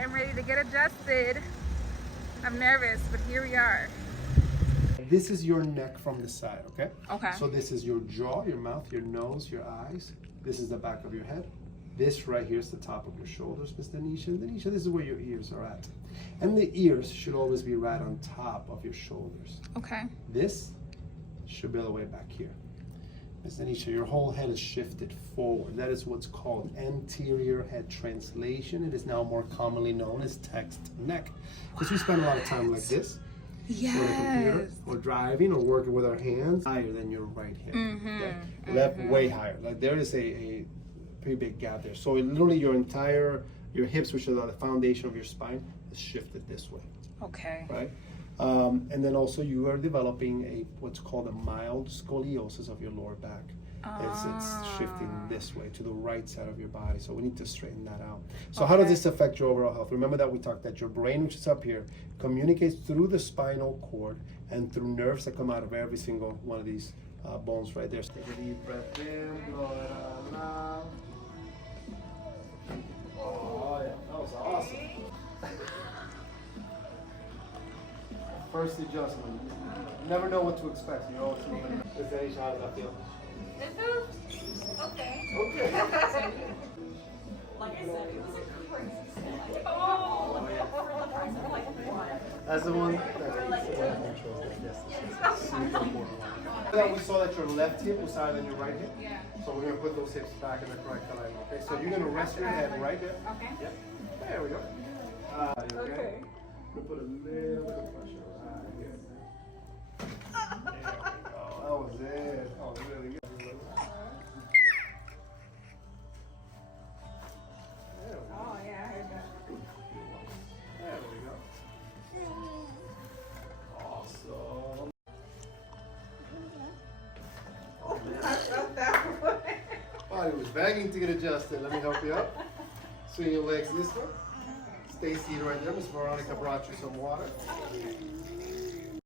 getting ready to get adjusted. I'm nervous, but here we are. This is your neck from the side, okay? Okay. So this is your jaw, your mouth, your nose, your eyes. This is the back of your head. This right here is the top of your shoulders, Miss Denisha. Denisha, this is where your ears are at. And the ears should always be right on top of your shoulders. Okay. This should be all the way back here. Miss Denisha, your whole head is shifted forward. That is what's called anterior head translation. It is now more commonly known as text neck. Because we spend a lot of time like this. Yes. On the computer, or driving, or working with our hands, higher than your right hip. Okay? Left way higher. Like there is a pretty big gap there. So literally your hips, which are the foundation of your spine, is shifted this way. Okay. Right? And then also you are developing what's called a mild scoliosis of your lower back. It's shifting this way to the right side of your body. So we need to straighten that out. So how does this affect your overall health? Remember that we talked that your brain, which is up here, communicates through the spinal cord and through nerves that come out of every single one of these bones right there. So take a deep breath in, blow it out now. Oh yeah, that was awesome. First adjustment. You never know what to expect. You always know. Does any how does that feel? It feels okay. Okay. Like I said, it was a crazy set. Oh, That's the one. Yes. We saw that your left hip was higher than your right hip. Yeah. So we're gonna put those hips back in the correct alignment. Okay. So you're gonna rest your head right here. Okay. Yep. There we go. Okay. We'll put a little bit of pressure right here. There we go. That was it. That was really good. Oh yeah, I heard that. There we go. Awesome. I felt that one. Body was begging to get adjusted. Let me help you up. Swing your legs this way. Stay seated right there. Miss Veronica brought you some water.